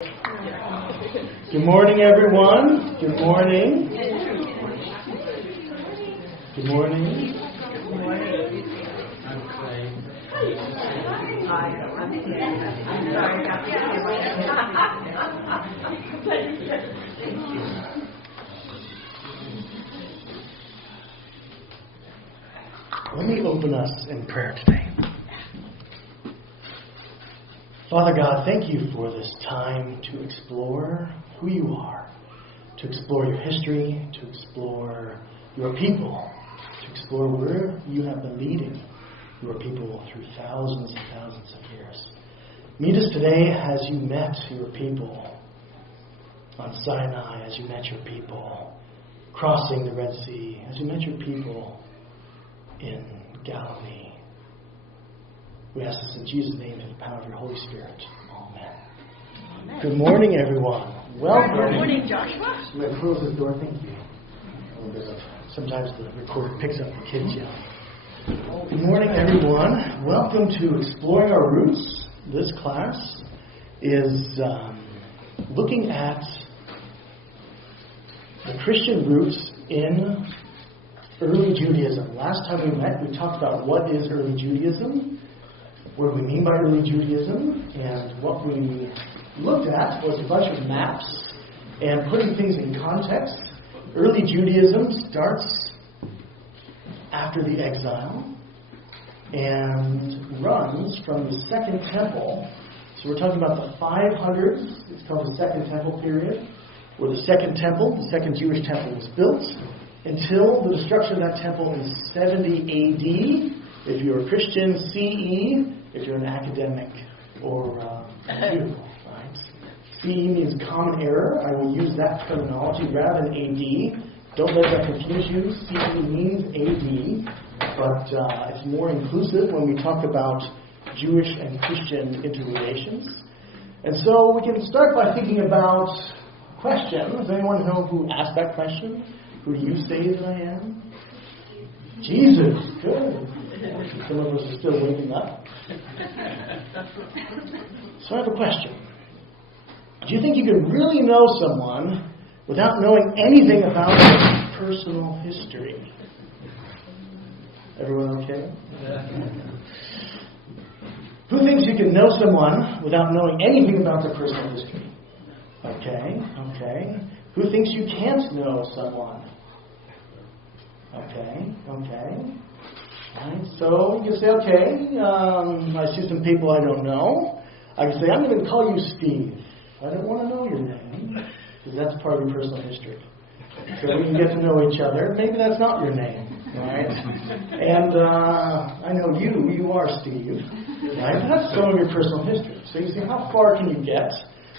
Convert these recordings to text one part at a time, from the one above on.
Good morning, everyone. Good morning. Good morning. Let me open us in prayer today. Father God, thank you for this time to explore who you are, to explore your history, to explore your people, to explore where you have been leading your people through thousands and thousands of years. Meet us today as you met your people on Sinai, as you met your people crossing the Red Sea, as you met your people in Galilee. We ask this in Jesus' name in the power of your Holy Spirit. Amen. Good morning, everyone. Welcome. Good morning, Joshua. I'm going to close this door. Thank you. Sometimes the recorder picks up the kids yell. Good morning, everyone. Welcome to Exploring Our Roots. This class is looking at the Christian roots in early Judaism. Last time we met, we talked about what is early Judaism, what do we mean by early Judaism, and what we looked at was a bunch of maps and putting things in context. Early Judaism starts after the exile and runs from the Second Temple. So we're talking about the 500s. It's called the Second Temple period, where the Second Temple, the Second Jewish Temple, was built until the destruction of that temple in 70 AD. If you're a Christian, CE. If you're an academic or Jew, right? CE means common error. I will use that terminology rather than AD. Don't let that confuse you. CE means AD, but it's more inclusive when we talk about Jewish and Christian interrelations. And so we can start by thinking about questions. Does anyone know who asked that question? Who do you say that I am? Jesus. Good. Some of us are still waking up. So I have a question. Do you think you can really know someone without knowing anything about their personal history? Everyone okay? Who thinks you can know someone without knowing anything about their personal history? Okay. Who thinks you can't know someone? Okay. Right, so you can say, I see some people I don't know. I can say, I'm going to call you Steve. I don't want to know your name, because that's part of your personal history. So we can get to know each other. Maybe that's not your name, right? And I know you are Steve, right? But that's some of your personal history. So you see, how far can you get?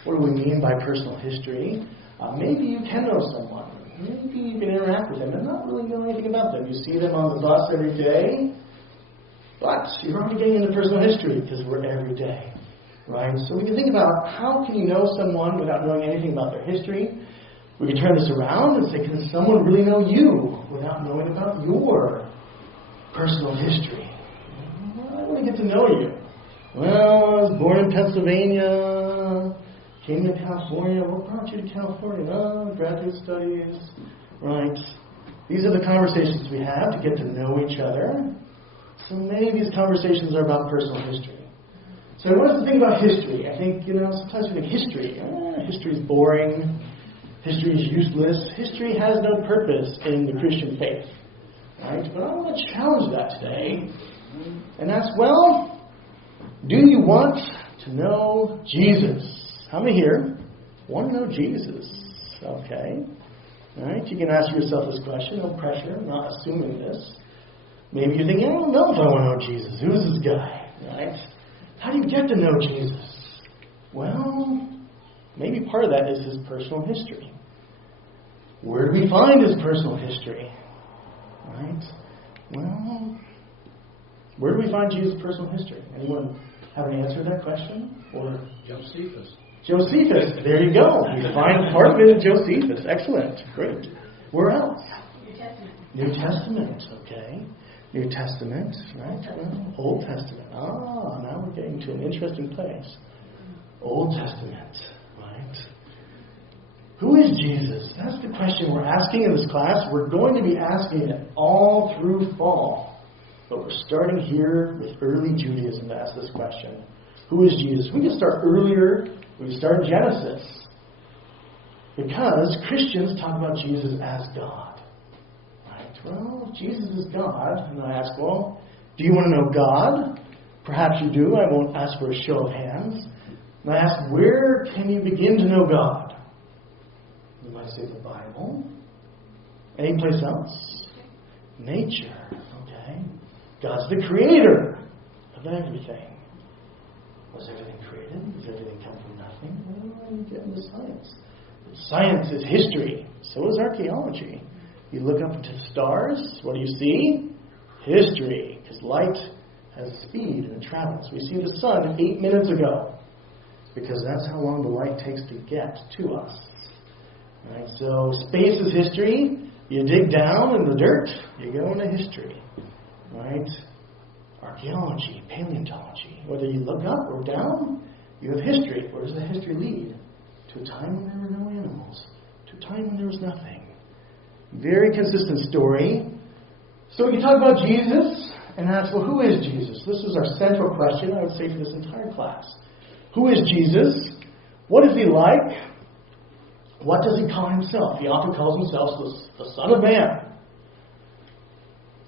What do we mean by personal history? Maybe you can know someone. Maybe you can interact with them and not really know anything about them. You see them on the bus every day, but you're already getting into personal history because we're every day, right? So we can think about how can you know someone without knowing anything about their history. We can turn this around and say, can someone really know you without knowing about your personal history? I want to get to know you. Well, I was born in Pennsylvania. Came to California. What brought you to California? Graduate studies. Right. These are the conversations we have to get to know each other. So many of these conversations are about personal history. So I want us to think about history. I think, sometimes we think history. History is boring. History is useless. History has no purpose in the Christian faith. Right? But I want to challenge that today and ask, do you want to know Jesus? How many here want to know Jesus? Okay. All right. You can ask yourself this question. No pressure. I'm not assuming this. Maybe you're thinking, I don't know if I want to know Jesus. Who is this guy? Right? How do you get to know Jesus? Well, maybe part of that is his personal history. Where do we find his personal history? Right? Well, where do we find Jesus' personal history? Anyone have an answer to that question? Or Josephus, there you go. You find part of it in Josephus. Excellent. Great. Where else? New Testament. Okay. New Testament, right? Well, Old Testament. Now we're getting to an interesting place. Old Testament, right? Who is Jesus? That's the question we're asking in this class. We're going to be asking it all through fall. But we're starting here with early Judaism to ask this question. Who is Jesus? We can start earlier. We can start in Genesis. Because Christians talk about Jesus as God. Right? Well, if Jesus is God, and I ask, well, do you want to know God? Perhaps you do. I won't ask for a show of hands. And I ask, where can you begin to know God? You might say the Bible. Any place else? Nature. Okay. God's the creator of everything. Was everything created? Does everything come from nothing? Well, you get into science. Science is history. So is archaeology. You look up into the stars. What do you see? History. Because light has speed and it travels. We see the sun 8 minutes ago. Because that's how long the light takes to get to us. Right, so space is history. You dig down in the dirt, you go into history. Right? Archaeology, paleontology. Whether you look up or down, you have history. Where does the history lead? To a time when there were no animals. To a time when there was nothing. Very consistent story. So we can talk about Jesus and ask, well, who is Jesus? This is our central question, I would say, for this entire class. Who is Jesus? What is he like? What does he call himself? He often calls himself the Son of Man.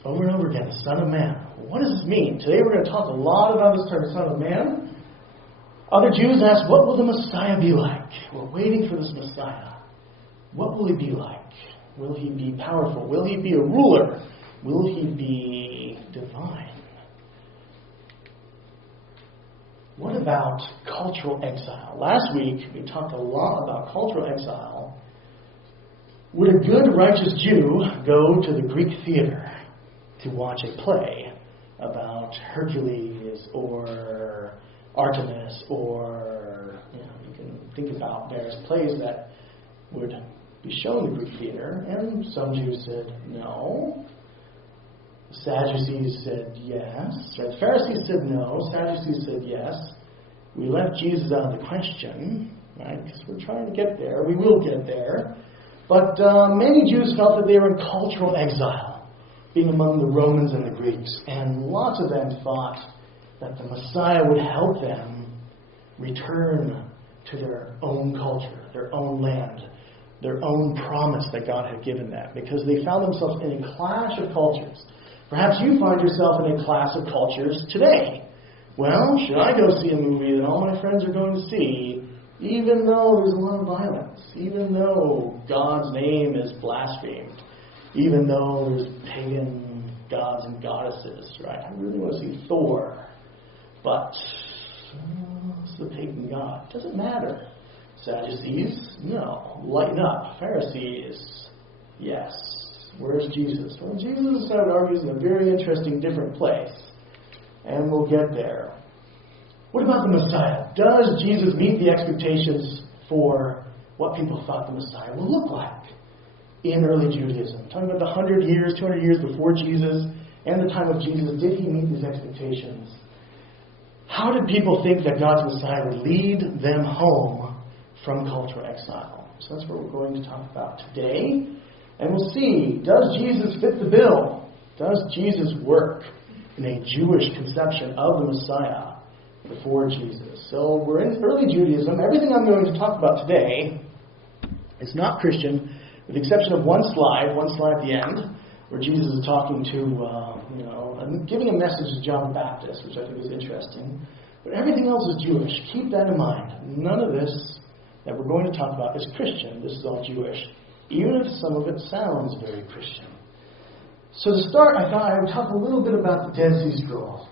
Over and over again, the Son of Man. What does this mean? Today we're going to talk a lot about this term, Son of Man. Other Jews ask, what will the Messiah be like? We're waiting for this Messiah. What will he be like? Will he be powerful? Will he be a ruler? Will he be divine? What about cultural exile? Last week, we talked a lot about cultural exile. Would a good, righteous Jew go to the Greek theater to watch a play about Hercules or Artemis or, you can think about various plays that would be shown in the Greek theater? And some Jews said no. The Sadducees said yes. The Pharisees said no. Sadducees said yes. We left Jesus out of the question, right? Because we're trying to get there. We will get there. But many Jews felt that they were in cultural exile, being among the Romans and the Greeks. And lots of them thought that the Messiah would help them return to their own culture, their own land, their own promise that God had given them. Because they found themselves in a clash of cultures. Perhaps you find yourself in a class of cultures today. Well, should I go see a movie that all my friends are going to see, even though there's a lot of violence, even though God's name is blasphemed, even though there's pagan gods and goddesses, right? I really want to see Thor, but it's the pagan god. Doesn't matter. Sadducees, no. Lighten up. Pharisees, yes. Where's Jesus? Well, Jesus, I would argue, is in a very interesting, different place. And we'll get there. What about the Messiah? Does Jesus meet the expectations for what people thought the Messiah would look like in early Judaism? Talking about the 100 years, 200 years before Jesus and the time of Jesus, did he meet these expectations? How did people think that God's Messiah would lead them home from cultural exile? So that's what we're going to talk about today. And we'll see, does Jesus fit the bill? Does Jesus work in a Jewish conception of the Messiah before Jesus? So we're in early Judaism. Everything I'm going to talk about today is not Christian, with the exception of one slide at the end, where Jesus is talking to, and giving a message to John the Baptist, which I think is interesting. But everything else is Jewish. Keep that in mind. None of this that we're going to talk about is Christian. This is all Jewish, even if some of it sounds very Christian. So to start, I thought I would talk a little bit about the Dead Sea Scrolls.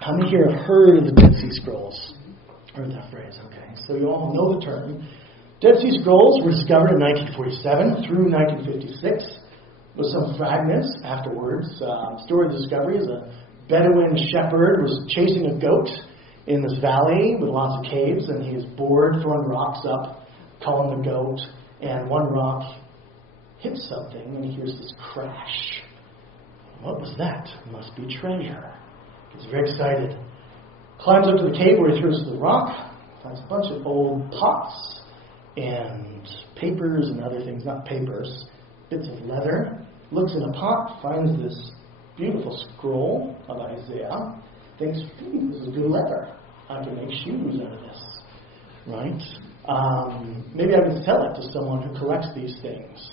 How many here have heard of the Dead Sea Scrolls? Heard that phrase, okay. So you all know the term. Dead Sea Scrolls were discovered in 1947 through 1956, with some fragments afterwards. The story of the discovery is a Bedouin shepherd was chasing a goat in this valley with lots of caves, and he was bored throwing rocks up, calling the goat, and one rock hits something, and he hears this crash. What was that? Must be treasure. Gets very excited. Climbs up to the cave where he throws the rock, finds a bunch of old pots and papers and other things, not papers, bits of leather, looks in a pot, finds this beautiful scroll of Isaiah, thinks, this is good leather. I can make shoes out of this, right? Maybe I can sell it to someone who collects these things.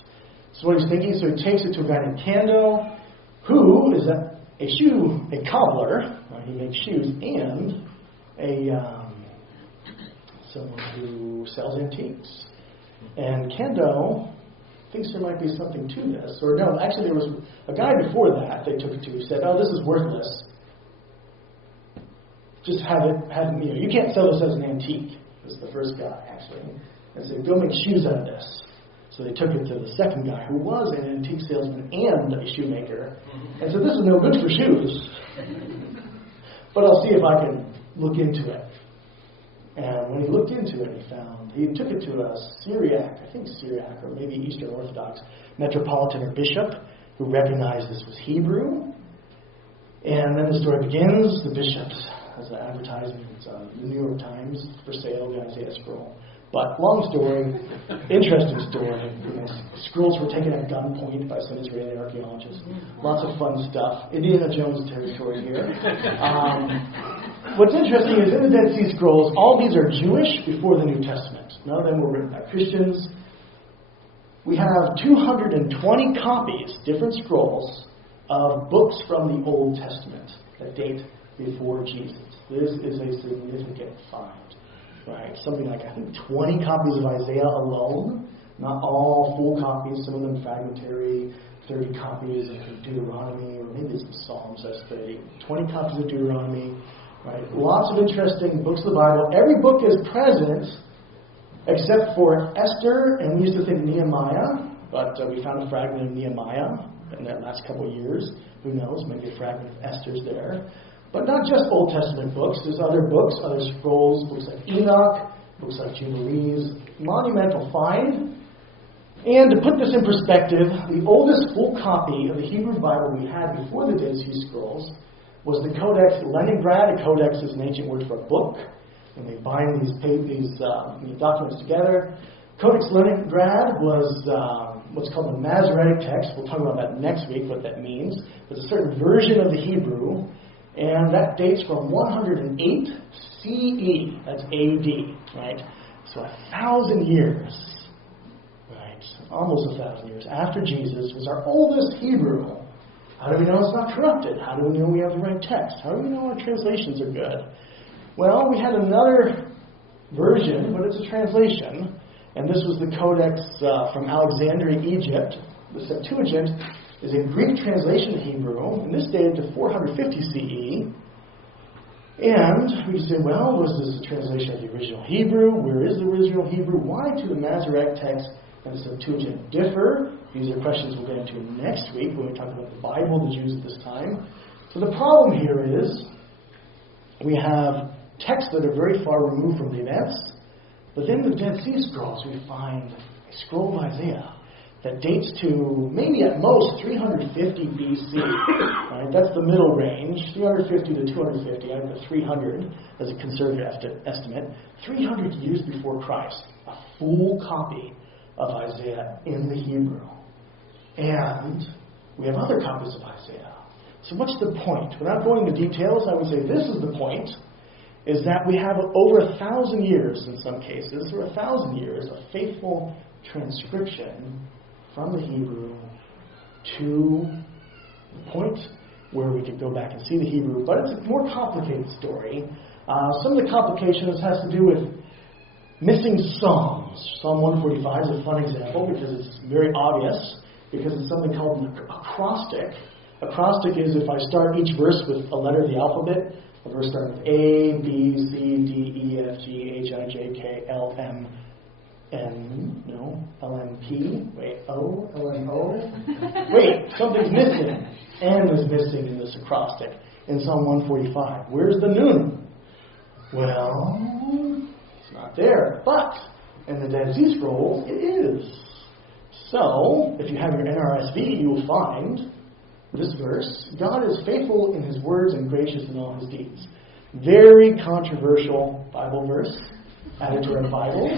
So what he's thinking, so he takes it to a guy named Kando, who is a cobbler, right? He makes shoes, and someone who sells antiques. And Kendo thinks there might be something to this. Or no, actually there was a guy before that they took it to who said, oh, this is worthless. Just have it, you can't sell this as an antique. This is the first guy, actually. And said, go make shoes out of this. So they took it to the second guy, who was an antique salesman and a shoemaker, and said, this is no good for shoes, but I'll see if I can look into it. And when he looked into it, he took it to a Syriac, or maybe Eastern Orthodox metropolitan or bishop, who recognized this was Hebrew. And then the story begins. The bishop has an advertisement in the New York Times for sale, the Isaiah scroll. But long story, interesting story. Scrolls were taken at gunpoint by some Israeli archaeologists. Lots of fun stuff. Indiana Jones territory here. What's interesting is in the Dead Sea Scrolls, all these are Jewish before the New Testament. None of them were written by Christians. We have 220 copies, different scrolls, of books from the Old Testament that date before Jesus. This is a significant find. Right, something like, I think, 20 copies of Isaiah alone. Not all full copies, some of them fragmentary, 30 copies of Deuteronomy, or maybe it's the Psalms, that's 30. 20 copies of Deuteronomy, right? Lots of interesting books of the Bible. Every book is present, except for Esther, and we used to think Nehemiah, but we found a fragment of Nehemiah in the last couple of years. Who knows, maybe a fragment of Esther's there. But not just Old Testament books. There's other books, other scrolls, books like Enoch, books like Jubilees. Monumental find. And to put this in perspective, the oldest full copy of the Hebrew Bible we had before the Dead Sea Scrolls was the Codex Leningrad. A codex is an ancient word for a book. And they bind these documents together. Codex Leningrad was what's called the Masoretic text. We'll talk about that next week, what that means. It's a certain version of the Hebrew. And that dates from 108 CE, that's AD, right? So 1,000 years, right? Almost 1,000 years after Jesus was our oldest Hebrew. How do we know it's not corrupted? How do we know we have the right text? How do we know our translations are good? Well, we had another version, but it's a translation. And this was the Codex from Alexandria, Egypt, the Septuagint. Is a Greek translation of Hebrew, and this dated to 450 CE. And we can say, well, was this a translation of the original Hebrew? Where is the original Hebrew? Why do the Masoretic text and the Septuagint differ? These are questions we'll get into next week when we talk about the Bible, the Jews at this time. So the problem here is we have texts that are very far removed from the events, but then in the Dead Sea Scrolls we find a scroll of Isaiah that dates to maybe at most 350 BC. Right? That's the middle range, 350 to 250. I put 300 as a conservative estimate. 300 years before Christ, a full copy of Isaiah in the Hebrew. And we have other copies of Isaiah. So what's the point? Without going into details, I would say this is the point, is that we have over 1,000 years in some cases, or 1,000 years of faithful transcription from the Hebrew to the point where we could go back and see the Hebrew. But it's a more complicated story. Some of the complications has to do with missing psalms. Psalm 145 is a fun example because it's very obvious, because it's something called an acrostic. Acrostic is if I start each verse with a letter of the alphabet, a verse starting with A, B, C, D, E, F, G, H, I, J, K, L, M, N, no, LMP, wait, O, LMO, wait, something's missing. N is missing in this acrostic in Psalm 145. Where's the Nun? Well, it's not there, but in the Dead Sea Scrolls, it is. So, if you have your NRSV, you will find this verse, God is faithful in His words and gracious in all His deeds. Very controversial Bible verse. added to our Bible.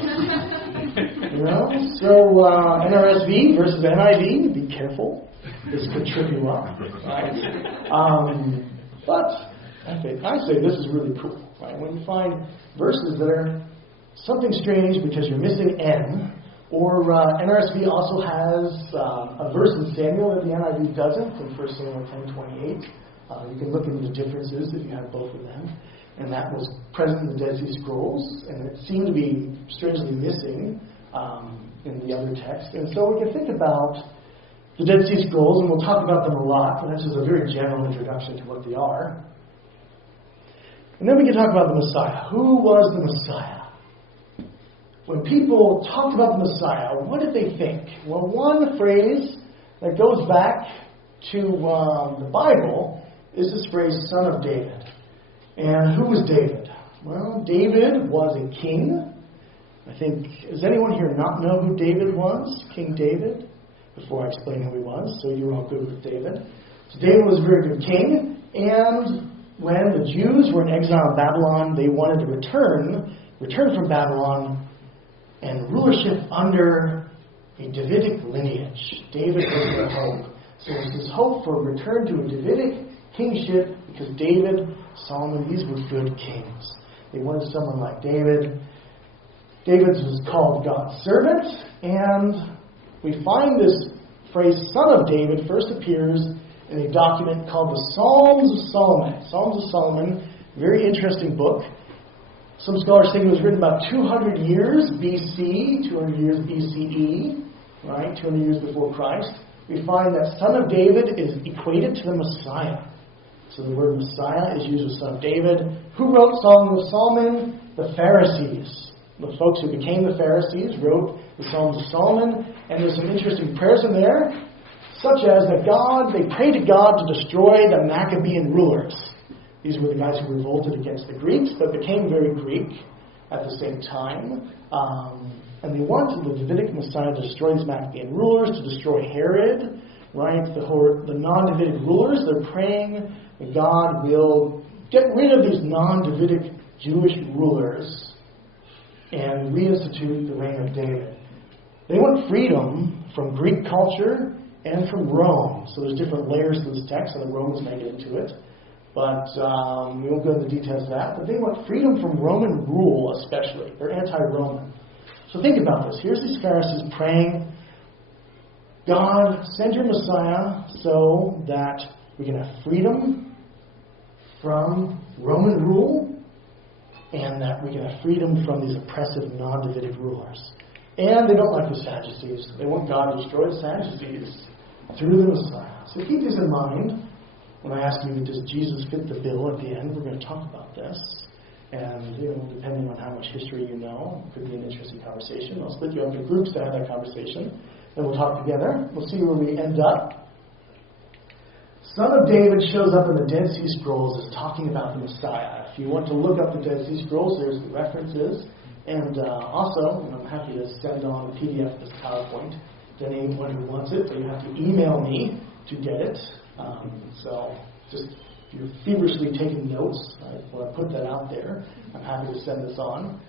So NRSV versus NIV, be careful. This could trip you up. Right? But I say this is really cool. Right? When you find verses that are something strange because you're missing N, or NRSV also has a verse in Samuel that the NIV doesn't, in 1 Samuel 10:28. You can look into the differences if you have both of them. And that was present in the Dead Sea Scrolls, and it seemed to be strangely missing in the other text. And so we can think about the Dead Sea Scrolls, and we'll talk about them a lot, but that's just a very general introduction to what they are. And then we can talk about the Messiah. Who was the Messiah? When people talked about the Messiah, what did they think? Well, one phrase that goes back to the Bible is this phrase, Son of David. And who was David? Well, David was a king. I think, does anyone here not know who David was? King David? Before I explain who he was, so you're all good with David. So David was a very good king, and when the Jews were in exile in Babylon, they wanted to return from Babylon and rulership under a Davidic lineage. David was their hope. So it was this hope for a return to a Davidic kingship because David, Solomon, these were good kings. They wanted someone like David. David was called God's servant, and we find this phrase, Son of David, first appears in a document called the Psalms of Solomon. Psalms of Solomon, very interesting book. Some scholars think it was written about 200 years BC, 200 years BCE, right? 200 years before Christ. We find that Son of David is equated to the Messiah. So the word Messiah is used with Son of David. Who wrote Song of Solomon? The Pharisees. The folks who became the Pharisees wrote the Psalms of Solomon. And there's some interesting prayers in there, such as that they prayed to God to destroy the Maccabean rulers. These were the guys who revolted against the Greeks, but became very Greek at the same time. And they wanted the Davidic Messiah to destroy these Maccabean rulers, to destroy Herod, right? The non-Davidic rulers. They're praying that God will get rid of these non-Davidic Jewish rulers and reinstitute the reign of David. They want freedom from Greek culture and from Rome. So there's different layers to this text, and the Romans may get into it. But we won't go into the details of that. But they want freedom from Roman rule, especially. They're anti-Roman. So think about this. Here's these Pharisees praying, God, send your Messiah so that we can have freedom from Roman rule and that we can have freedom from these oppressive non-Davidic rulers. And they don't like the Sadducees. They want God to destroy the Sadducees through the Messiah. So keep this in mind. When I ask you, does Jesus fit the bill at the end, we're going to talk about this. And, depending on how much history you know, it could be an interesting conversation. I'll split you up in groups to have that conversation. Then we'll talk together. We'll see where we end up. Son of David shows up in the Dead Sea Scrolls as talking about the Messiah. If you want to look up the Dead Sea Scrolls, there's the references. And also, I'm happy to send on a PDF of this PowerPoint to anyone who wants it, but you have to email me to get it. So just if you're feverishly taking notes, I want to put that out there. I'm happy to send this on.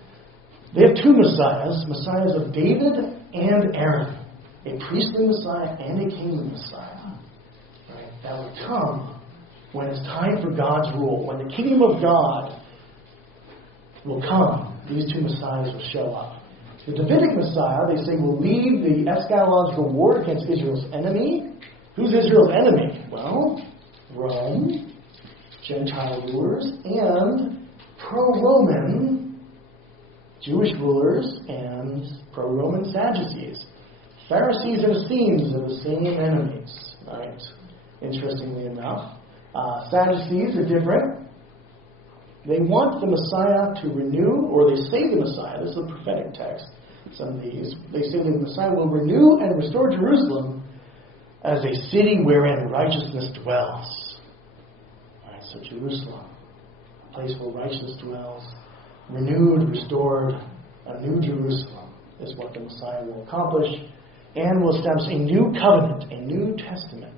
They have two Messiahs, Messiahs of David and Aaron, a priestly Messiah and a kingly Messiah. Right? That would come when it's time for God's rule. When the kingdom of God will come, these two Messiahs will show up. The Davidic Messiah, they say, will lead the eschatological war against Israel's enemy. Who's Israel's enemy? Well, Rome, Gentile rulers, and pro-Roman Jewish rulers and pro-Roman Sadducees. Pharisees and Essenes are the same enemies, right? Interestingly enough. Sadducees are different. They want the Messiah to renew, or they say the Messiah, this is a prophetic text, some of these, they say the Messiah will renew and restore Jerusalem as a city wherein righteousness dwells. Right, so Jerusalem, a place where righteousness dwells, renewed, restored, a new Jerusalem is what the Messiah will accomplish, and will establish a new covenant, a new testament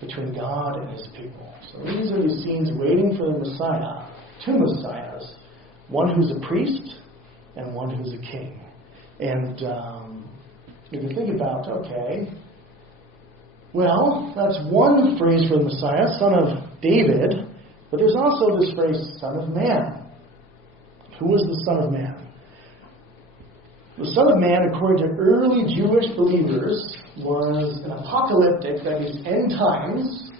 between God and His people. So these are the scenes waiting for the Messiah, two Messiahs, one who's a priest and one who's a king. And if you think about, okay, well, that's one phrase for the Messiah, son of David, but there's also this phrase, son of man. Who is the son of man? The Son of Man, according to early Jewish believers, was an apocalyptic, that is, end times,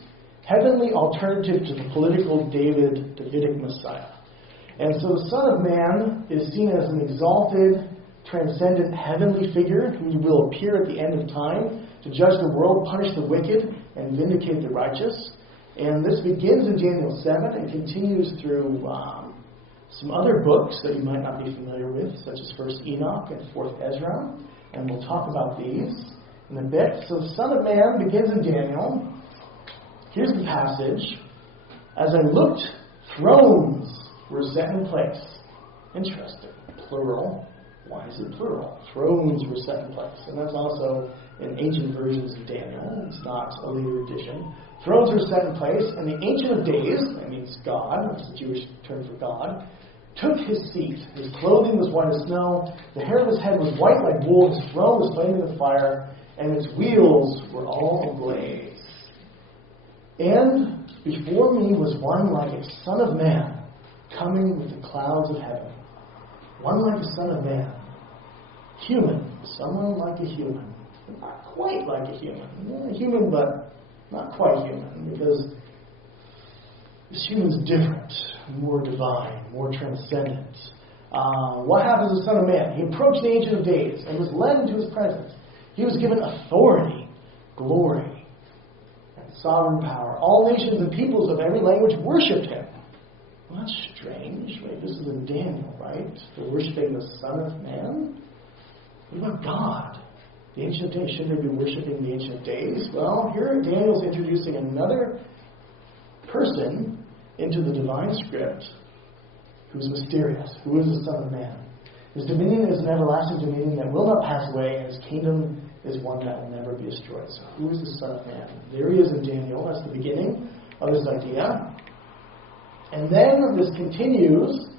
heavenly alternative to the political Davidic Messiah. And so the Son of Man is seen as an exalted, transcendent, heavenly figure who will appear at the end of time to judge the world, punish the wicked, and vindicate the righteous. And this begins in Daniel 7 and continues through some other books that you might not be familiar with, such as 1st Enoch and 4th Ezra, and we'll talk about these in a bit. So the Son of Man begins in Daniel. Here's the passage. As I looked, thrones were set in place. Interesting. Plural. Why is it plural? Thrones were set in place. And that's also in ancient versions of Daniel. It's not a later edition. Thrones were set in place, and the Ancient of Days, that means God, which is the Jewish term for God, took his seat. His clothing was white as snow. The hair of his head was white like wool. His throne was flaming with fire, and its wheels were all ablaze. And before me was one like a son of man, coming with the clouds of heaven. One like a son of man. Human. Someone like a human. Not quite like a human. Human, but not quite human, because this human's different, more divine, more transcendent. What happens to the Son of Man? He approached the Ancient of Days and was led into his presence. He was given authority, glory, and sovereign power. All nations and peoples of every language worshipped him. Well, that's strange. Wait, this is in Daniel, right? They're worshipping the Son of Man? What about God? The Ancient of Days, shouldn't they be worshipping the Ancient of Days? Well, here Daniel's introducing another person into the divine script who's mysterious. Who is the Son of Man? His dominion is an everlasting dominion that will not pass away, and his kingdom is one that will never be destroyed. So who is the Son of Man? There he is in Daniel. That's the beginning of this idea. And then this continues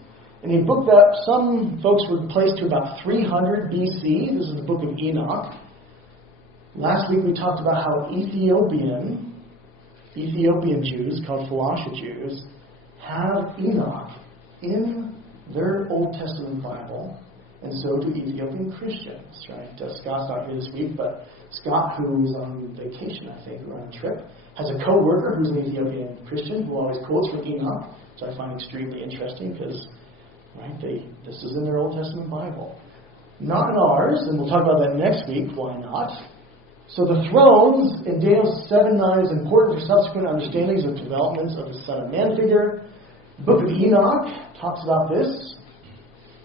in a book that some folks would place to about 300 BC. This is the book of Enoch. Last week we talked about how Ethiopian Jews, called Philasha Jews, have Enoch in their Old Testament Bible, and so do Ethiopian Christians, right? Scott's not here this week, but Scott, who's on vacation, I think, or on a trip, has a co-worker who's an Ethiopian Christian who always quotes from Enoch, which I find extremely interesting because, right, this is in their Old Testament Bible. Not in ours, and we'll talk about that next week. Why not? So the thrones in Daniel 7:9 is important for subsequent understandings of developments of the Son of Man figure. The book of Enoch talks about this.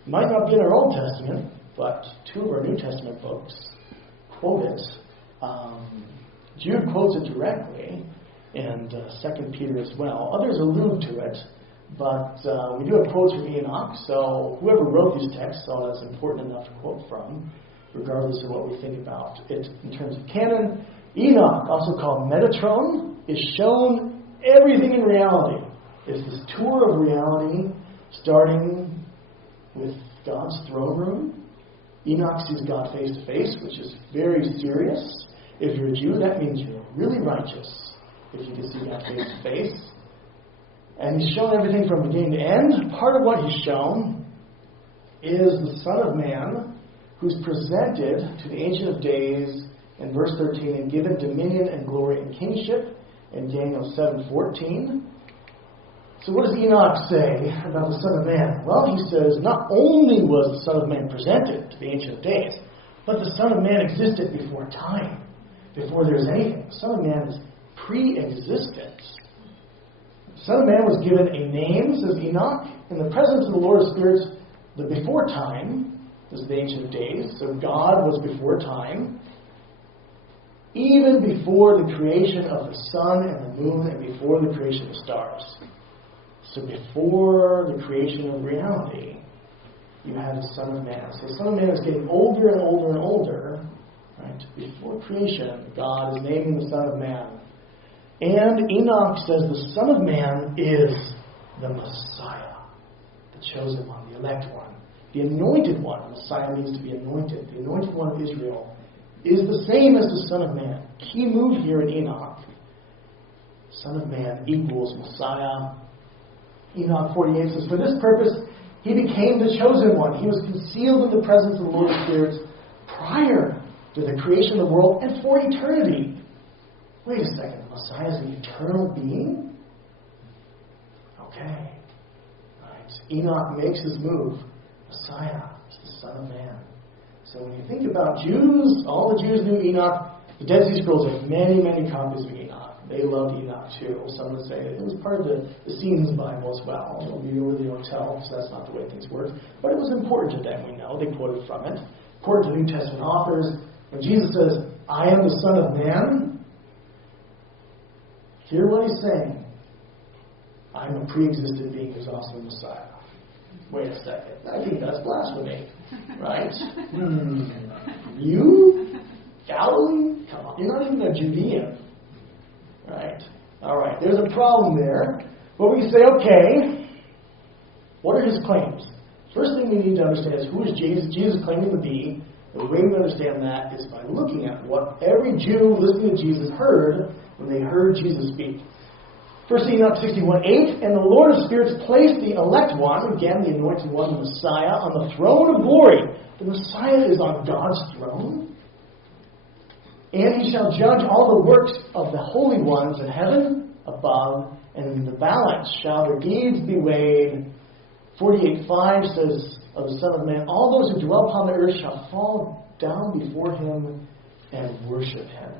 It might not be in our Old Testament, but two of our New Testament books quote it. Jude quotes it directly, and 2 Peter as well. Others allude to it, but we do have quotes from Enoch, so whoever wrote these texts saw it as important enough to quote from, regardless of what we think about it in terms of canon. Enoch, also called Metatron, is shown everything in reality. It's this tour of reality, starting with God's throne room. Enoch sees God face to face, which is very serious. If you're a Jew, that means you're really righteous, if you can see God face to face. And he's shown everything from beginning to end. Part of what he's shown is the Son of Man, who's presented to the Ancient of Days in verse 13 and given dominion and glory and kingship in Daniel 7:14. So what does Enoch say about the Son of Man? Well, he says not only was the Son of Man presented to the Ancient of Days, but the Son of Man existed before time, before there was anything. The Son of Man is pre-existence. The Son of Man was given a name, says Enoch, in the presence of the Lord of Spirits, the before time. This is the Ancient of Days. So God was before time, even before the creation of the sun and the moon and before the creation of the stars. So before the creation of reality, you have the Son of Man. So the Son of Man is getting older and older and older. Right? Before creation, God is naming the Son of Man. And Enoch says the Son of Man is the Messiah, the chosen one, the elect one. The anointed one, Messiah means to be anointed, the anointed one of Israel, is the same as the Son of Man. Key move here in Enoch. Son of Man equals Messiah. Enoch 48 says, for this purpose he became the chosen one. He was concealed in the presence of the Lord of spirits prior to the creation of the world and for eternity. Wait a second, Messiah is an eternal being? Okay. Right. Enoch makes his move. Messiah is the Son of Man. So when you think about Jews, all the Jews knew Enoch. The Dead Sea Scrolls have many, many copies of Enoch. They loved Enoch too. Some would say it was part of the Seasons Bible as well. We really don't tell, because that's not the way things work. But it was important to them, we know. They quoted from it. According to New Testament authors, when Jesus says, I am the Son of Man, hear what he's saying. I'm a pre-existent being who's also the Messiah. Wait a second. I think that's blasphemy. Right? You? Galilee? Come on. You're not even a Judean. Right? Alright. There's a problem there. But we say, okay, what are his claims? First thing we need to understand is who is Jesus claiming to be. The way we understand that is by looking at what every Jew listening to Jesus heard when they heard Jesus speak. First Enoch 61:8, and the Lord of spirits placed the elect one, again the anointed one, the Messiah, on the throne of glory. The Messiah is on God's throne. And he shall judge all the works of the holy ones in heaven above, and in the balance shall their deeds be weighed. 48:5 says of the Son of Man, all those who dwell upon the earth shall fall down before him and worship him.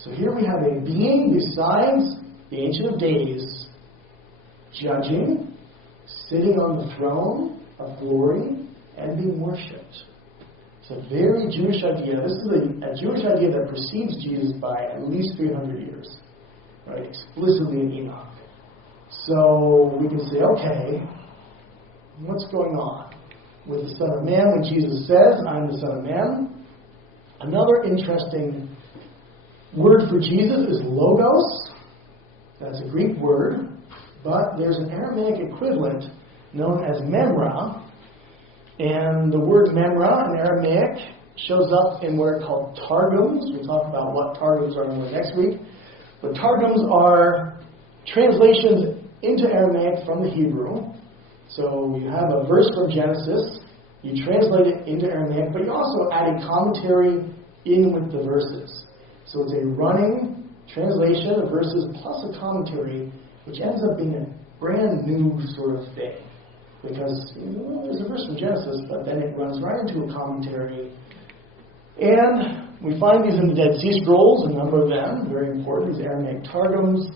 So here we have a being besides the Ancient of Days, judging, sitting on the throne of glory, and being worshipped. It's a very Jewish idea. This is a Jewish idea that precedes Jesus by at least 300 years, right? Explicitly in Enoch. So we can say, okay, what's going on with the Son of Man when Jesus says, I am the Son of Man? Another interesting word for Jesus is logos. That's a Greek word, but there's an Aramaic equivalent known as memra, and the word memra in Aramaic shows up in what are called targums. We'll talk about what targums are in the next week, but targums are translations into Aramaic from the Hebrew. So you have a verse from Genesis, you translate it into Aramaic, but you also add a commentary in with the verses. So it's a running translation of verses plus a commentary, which ends up being a brand new sort of thing. Because there's a verse from Genesis, but then it runs right into a commentary. And we find these in the Dead Sea Scrolls, a number of them, very important, these Aramaic targums.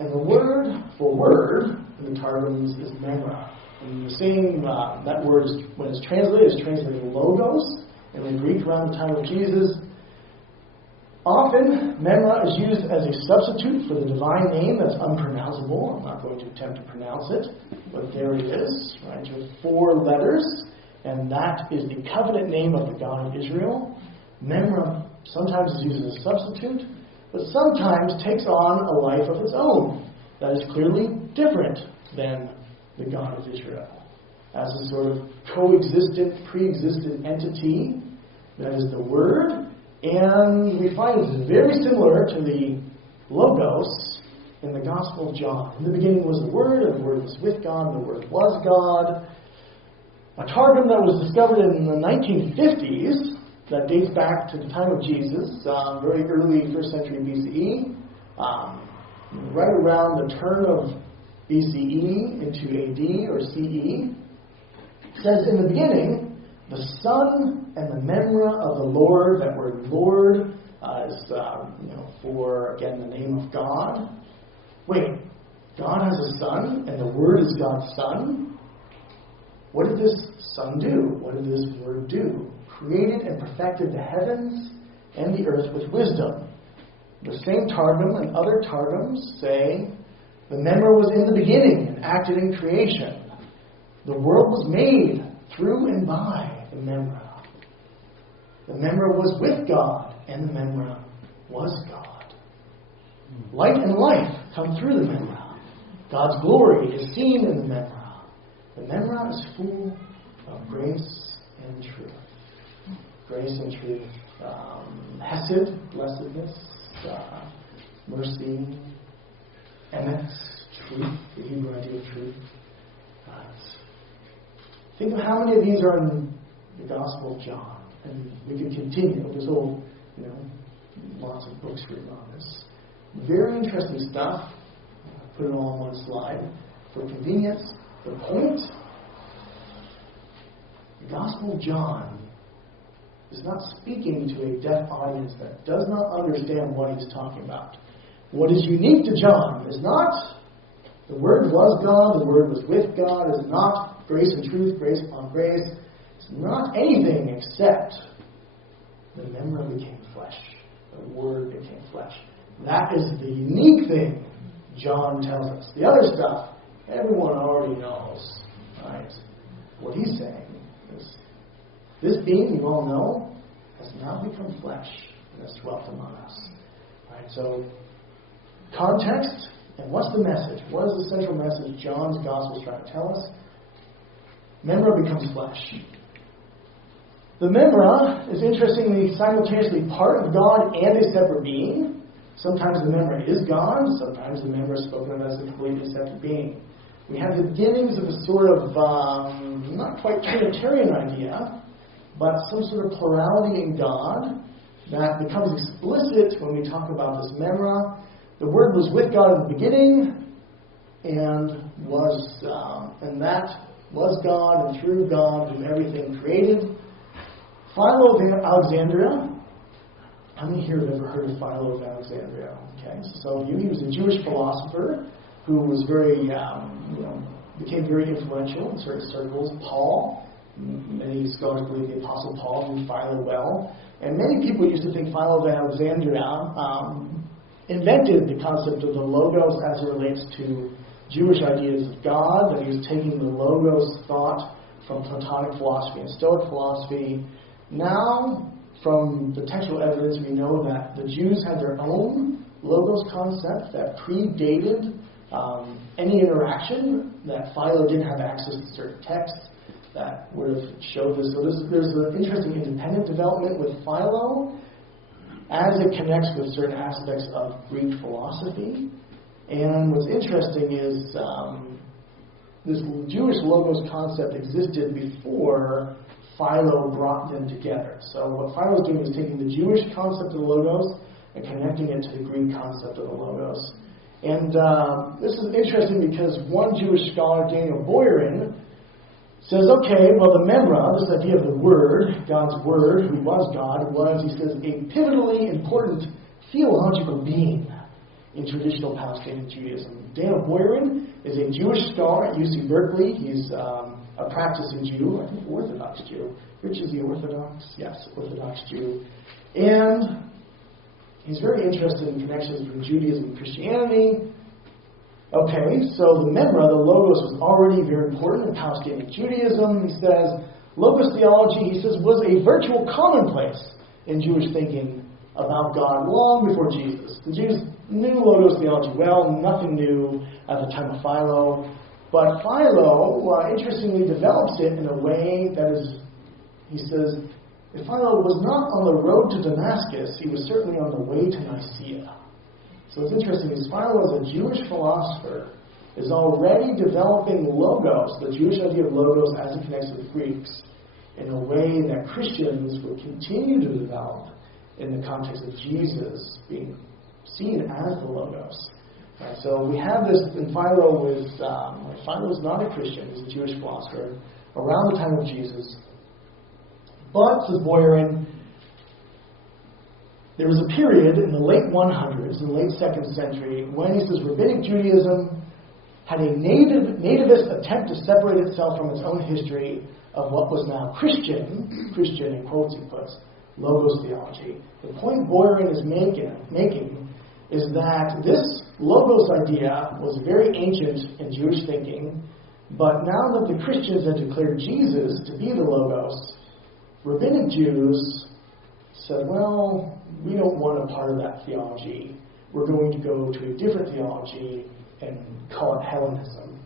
And the word for word in the targums is memra. And the same, that word, when it's translated, is translated logos in the Greek around the time of Jesus. Often, memra is used as a substitute for the divine name that's unpronounceable. I'm not going to attempt to pronounce it, but there it is, right? With 4 letters, and that is the covenant name of the God of Israel. Memra sometimes is used as a substitute, but sometimes takes on a life of its own that is clearly different than the God of Israel. As a sort of coexistent, pre-existent entity that is the Word. And we find it's very similar to the Logos in the Gospel of John. In the beginning was the Word, and the Word was with God, and the Word was God. A targum that was discovered in the 1950s, that dates back to the time of Jesus, very early 1st century BCE, right around the turn of BCE into AD or CE, says in the beginning, the Son and the memra of the Lord. That word Lord is for, again, the name of God. Wait, God has a Son, and the Word is God's Son? What did this Son do? What did this Word do? Created and perfected the heavens and the earth with wisdom. The same Targum and other Targums say, the memra was in the beginning and acted in creation. The world was made through and by the memra. The memra was with God, and the memra was God. Light and life come through the memra. God's glory is seen in the memra. The Memra is full of grace and truth. Grace and truth. Hesed, blessedness, mercy, emet, truth, the Hebrew idea of truth. Think of how many of these are in the Gospel of John. And we could continue. There's whole, lots of books written on this. Very interesting stuff. I'll put it all on one slide. For convenience, the point, the Gospel of John is not speaking to a deaf audience that does not understand what he's talking about. What is unique to John is not the Word was God, the Word was with God, is not grace and truth, grace upon grace. It's not anything except the Memra became flesh. The Word became flesh. That is the unique thing John tells us. The other stuff, everyone already knows. Right? What he's saying is, this being, you all know, has now become flesh and has dwelt among us. Right? So, context, and what's the message? What is the central message John's Gospel is trying to tell us? Memra becomes flesh. The Memra is interestingly simultaneously part of God and a separate being. Sometimes the Memra is God, sometimes the Memra is spoken of as a completely separate being. We have the beginnings of a sort of, not quite Trinitarian idea, but some sort of plurality in God that becomes explicit when we talk about this Memra. The Word was with God in the beginning, and that was God, and through God, whom everything created. Philo of Alexandria. How many here have ever heard of Philo of Alexandria? Okay, so he was a Jewish philosopher who was became very influential in certain circles. Paul, many scholars believe the Apostle Paul knew Philo well, and many people used to think Philo of Alexandria invented the concept of the Logos as it relates to Jewish ideas of God, that he was taking the Logos thought from Platonic philosophy and Stoic philosophy. Now, from the textual evidence, we know that the Jews had their own Logos concept that predated any interaction, that Philo didn't have access to certain texts that would have showed this. So there's an interesting independent development with Philo as it connects with certain aspects of Greek philosophy. And what's interesting is this Jewish Logos concept existed before Philo brought them together. So what Philo is doing is taking the Jewish concept of the Logos and connecting it to the Greek concept of the Logos. And this is interesting because one Jewish scholar, Daniel Boyarin, says, okay, well, the Memra, this idea of the Word, God's Word, who was God, was, he says, a pivotally important theological being in traditional Palestinian Judaism. Daniel Boyarin is a Jewish scholar at UC Berkeley. He's a practicing Jew, I think Orthodox Jew. Rich, is he Orthodox? Yes, Orthodox Jew. And he's very interested in connections between Judaism and Christianity. Okay, so the Memra, the Logos, was already very important in Palestinian Judaism. He says, Logos theology, he says, was a virtual commonplace in Jewish thinking about God long before Jesus. The Jews knew Logos theology well, nothing new at the time of Philo. But Philo, interestingly, develops it in a way that is, he says, if Philo was not on the road to Damascus, he was certainly on the way to Nicaea. So what's interesting is Philo, as a Jewish philosopher, is already developing Logos, the Jewish idea of Logos as it connects with the Greeks, in a way that Christians will continue to develop in the context of Jesus being seen as the Logos. Right, so we have this, and Philo was not a Christian, he was a Jewish philosopher around the time of Jesus. But, says Boyarin, there was a period in the late 100s, in the late 2nd century, when, he says, Rabbinic Judaism had a nativist attempt to separate itself from its own history of what was now Christian in quotes he puts, Logos theology. The point Boyarin is making is that this Logos idea was very ancient in Jewish thinking, but now that the Christians had declared Jesus to be the Logos, Rabbinic Jews said, well, we don't want a part of that theology. We're going to go to a different theology and call it Hellenism.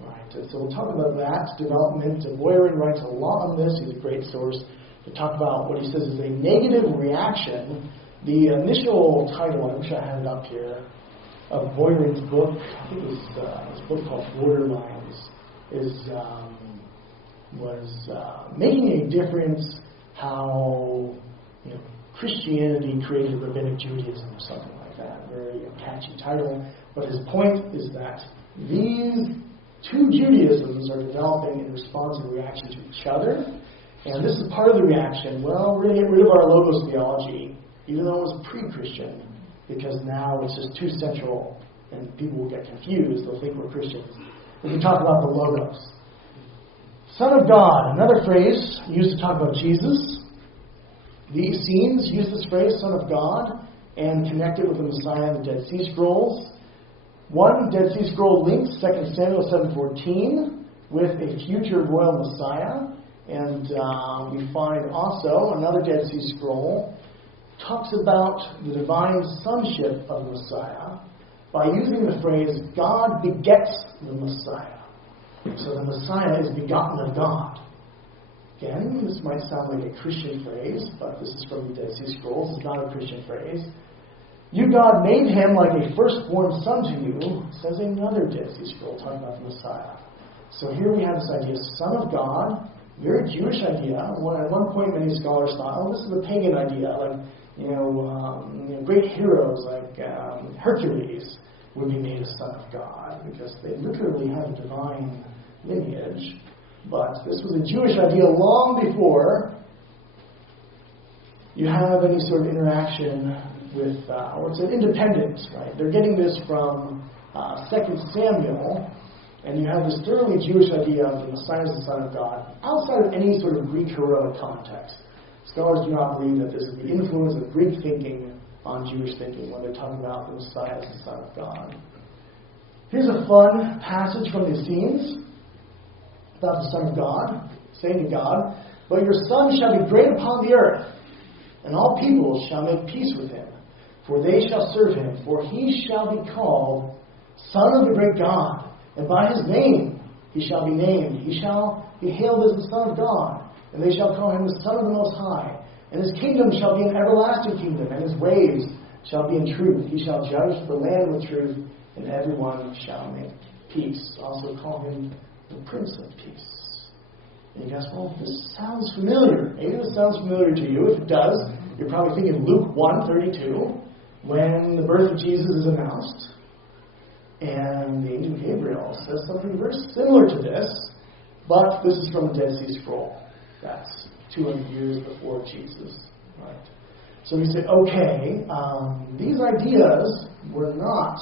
Right, and so we'll talk about that development. Boyrin writes a lot on this. He's a great source to talk about what he says is a negative reaction. The initial title, I wish I had it up here, of Boyrin's book, I think it was his book called Borderlines, was making a difference how Christianity created rabbinic Judaism or something like that. Very catchy title. But his point is that these two Judaisms are developing in response and reaction to each other. And this is part of the reaction. Well, we're going to get rid of our logos theology, even though it was pre-Christian, because now it's just too central and people will get confused. They'll think we're Christians. We can talk about the logos. Son of God, another phrase used to talk about Jesus. The Essenes use this phrase, Son of God, and connect it with the Messiah in the Dead Sea Scrolls. One Dead Sea Scroll links 2 Samuel 7:14 with a future royal Messiah. And we find also another Dead Sea Scroll talks about the divine sonship of the Messiah by using the phrase, God begets the Messiah. So the Messiah is begotten of God. Again, this might sound like a Christian phrase, but this is from the Dead Sea Scrolls. It's not a Christian phrase. You, God, made him like a firstborn son to you, says another Dead Sea Scroll talking about the Messiah. So here we have this idea, Son of God, very Jewish idea. At one point, many scholars thought, oh, this is a pagan idea. Like, great heroes like Hercules would be made a son of God because they literally have a divine lineage. But this was a Jewish idea long before you have any sort of interaction with, or it's an independent, right? They're getting this from 2 Samuel, and you have this thoroughly Jewish idea of the Messiah as the Son of God outside of any sort of Greek heroic context. Scholars do not believe that this is the influence of Greek thinking on Jewish thinking when they're talking about the Messiah as the Son of God. Here's a fun passage from the Essenes about the Son of God, saying to God, but your Son shall be great upon the earth, and all peoples shall make peace with him, for they shall serve him, for he shall be called Son of the great God, and by his name he shall be named. He shall be hailed as the Son of God, and they shall call him the Son of the Most High. And his kingdom shall be an everlasting kingdom, and his ways shall be in truth. He shall judge the land with truth, and everyone shall make peace. Also call him the Prince of Peace. And you guys, well, this sounds familiar. Maybe this sounds familiar to you. If it does, you're probably thinking Luke 1:32, when the birth of Jesus is announced. And the angel Gabriel says something very similar to this, but this is from the Dead Sea Scroll. That's 200 years before Jesus. Right? So we say, okay, these ideas were not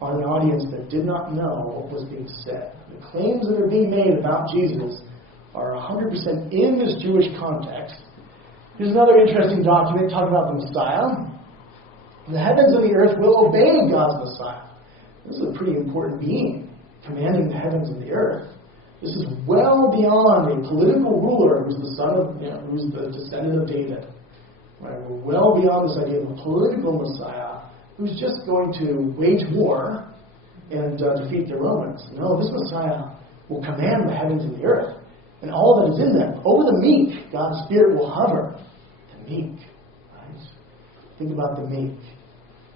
on an audience that did not know what was being said. The claims that are being made about Jesus are 100% in this Jewish context. Here's another interesting document talking about the Messiah. The heavens and the earth will obey God's Messiah. This is a pretty important being, commanding the heavens and the earth. This is well beyond a political ruler who's the son of, who's the descendant of David. Right? We're well beyond this idea of a political Messiah who's just going to wage war and defeat the Romans. No, this Messiah will command the heavens and the earth and all that is in them. Over the meek, God's Spirit will hover. The meek, right? Think about the meek.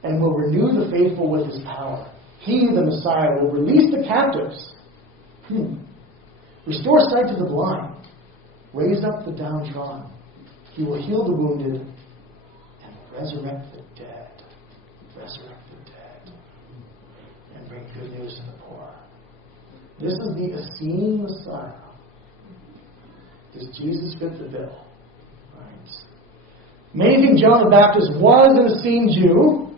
And will renew the faithful with his power. He, the Messiah, will release the captives. Restore sight to the blind. Raise up the downtrodden. He will heal the wounded and resurrect the dead. Resurrect the dead. And bring good news to the poor. This is the Essene Messiah. Does Jesus fit the bill? Right. Many think John the Baptist was an Essene Jew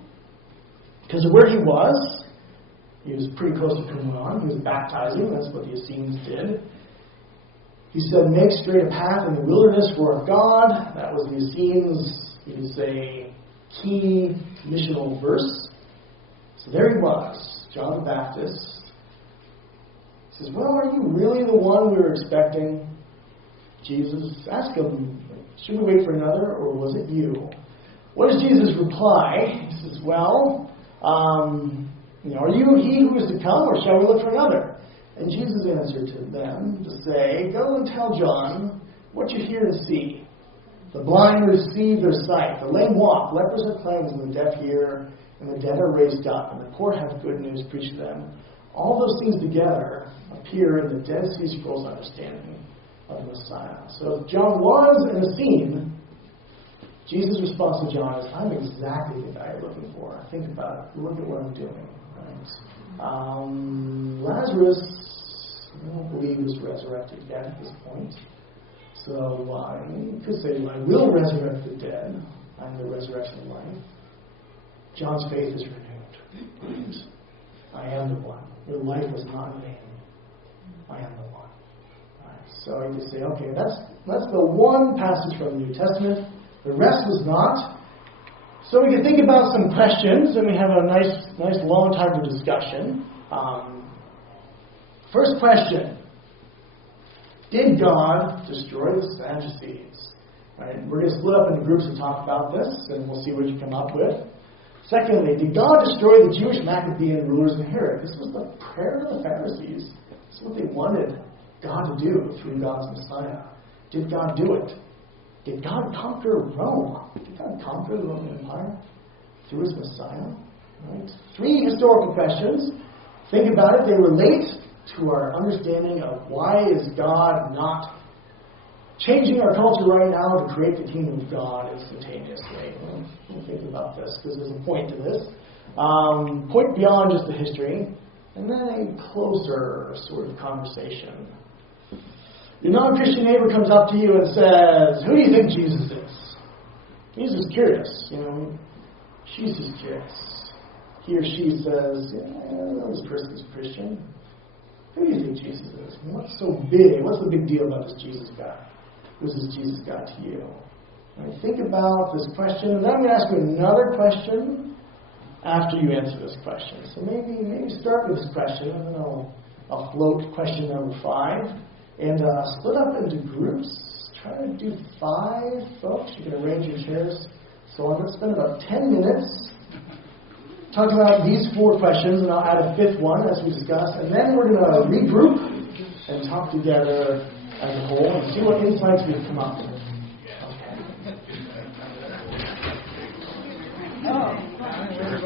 because of where he was. He was pretty close to Qumran. He was baptizing. That's what the Essenes did. He said, make straight a path in the wilderness for our God. That was the Essenes, you could say, key missional verse. So there he was, John the Baptist. He says, well, are you really the one we were expecting? Jesus asked him, should we wait for another, or was it you? What is Jesus' reply? He says, well, are you he who is to come, or shall we look for another? And Jesus answered to them to say, "Go and tell John what you hear and see. The blind receive their sight, the lame walk, lepers are cleansed, and the deaf hear, and the dead are raised up, and the poor have good news preached to them." All those things together appear in the Dead Sea Scrolls understanding of the Messiah. So if John was in a scene, Jesus' response to John is, "I'm exactly the guy you're looking for. Think about it. Look at what I'm doing." Right? Lazarus, I don't believe, was resurrected yet at this point. So you could say, "I will resurrect the dead. I'm the resurrection of life." John's faith is renewed. I am the one. Your life was not in vain. I am the one. Right. So you could say, okay, that's the one passage from the New Testament. The rest was not. So we can think about some questions, and we have a nice long time for discussion. First question: did God destroy the Sadducees? Right? We're going to split up into groups and talk about this, and we'll see what you come up with. Secondly, did God destroy the Jewish Maccabean rulers and Herod? This was the prayer of the Pharisees. This is what they wanted God to do through God's Messiah. Did God do it? Did God conquer Rome? Did God conquer the Roman Empire through his Messiah? Right? 3 historical questions. Think about it. They relate to our understanding of why is God not changing our culture right now to create the kingdom of God instantaneously. We'll think about this because there's a point to this. Point beyond just the history, and then a closer sort of conversation. Your non-Christian neighbor comes up to you and says, "Who do you think Jesus is?" He's just curious, She's just curious. He or she says, "Yeah, this person's a Christian. Who do you think Jesus is? What's so big? What's the big deal about this Jesus guy? Who's this Jesus guy to you?" Right, think about this question, and then I'm going to ask you another question after you answer this question. So maybe start with this question, and then I'll float question number 5, and split up into groups. Try to do 5 folks. You can arrange your chairs. So I'm going to spend about 10 minutes talking about these 4 questions, and I'll add a 5th one as we discuss, and then we're going to regroup and talk together as a whole and see what insights we've come up with. Okay.